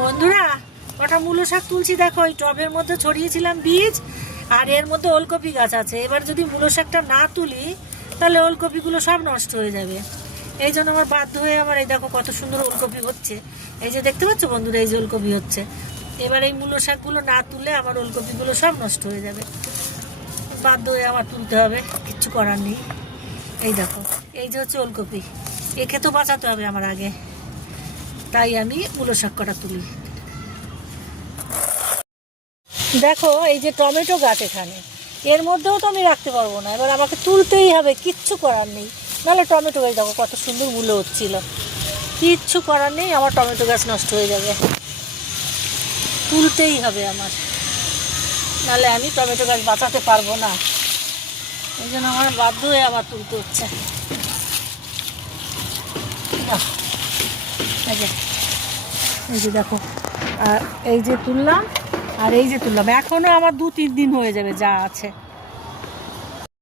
বন্ধুরা, ওটা মূলো শাক তুলছি, দেখো এই টবের মধ্যে ছড়িয়েছিলাম বীজ, আর এর মধ্যে ওলকপি গাছ আছে। এবার যদি মূলো শাকটা না তুলি তাহলে ওলকপিগুলো সব নষ্ট হয়ে যাবে। এই জন্য আমার বাধ্য হয়ে আমার এই দেখো কত সুন্দর ওলকপি হচ্ছে। এই যে দেখতে পাচ্ছ বন্ধুরা, এই যে ওলকপি হচ্ছে। এবার এই মূলো শাকগুলো না তুললে আমার ওলকপিগুলো সব নষ্ট হয়ে যাবে। বাধ্য হয়ে আমার তুলতে হবে, কিচ্ছু করার নেই। এই দেখো, এই যে হচ্ছে ওলকপি, একে তো বাঁচাতে হবে আমার আগে, তাই আমি মূলো শাক কটা তুলি। দেখো এই যে টমেটো গাছ এখানে, এর মধ্যেও তো আমি রাখতে পারবো না, এবার আমাকে তুলতেই হবে, কিচ্ছু করার নেই। নাহলে টমেটো গাছ দেখো কত সুন্দর মূল্য হচ্ছিল, কিচ্ছু করার নেই, আমার টমেটো গাছ নষ্ট হয়ে যাবে, তুলতেই হবে আমার, নাহলে আমি টমেটো গাছ বাঁচাতে পারবো না। এই জন্য আমার বাধ্য হয়ে আবার তুলতে হচ্ছে। এই যে দেখো, আর এই যে তুললাম, আর এই যে তুললাম, এখনো আমার 2-3 দিন হয়ে যাবে যা আছে।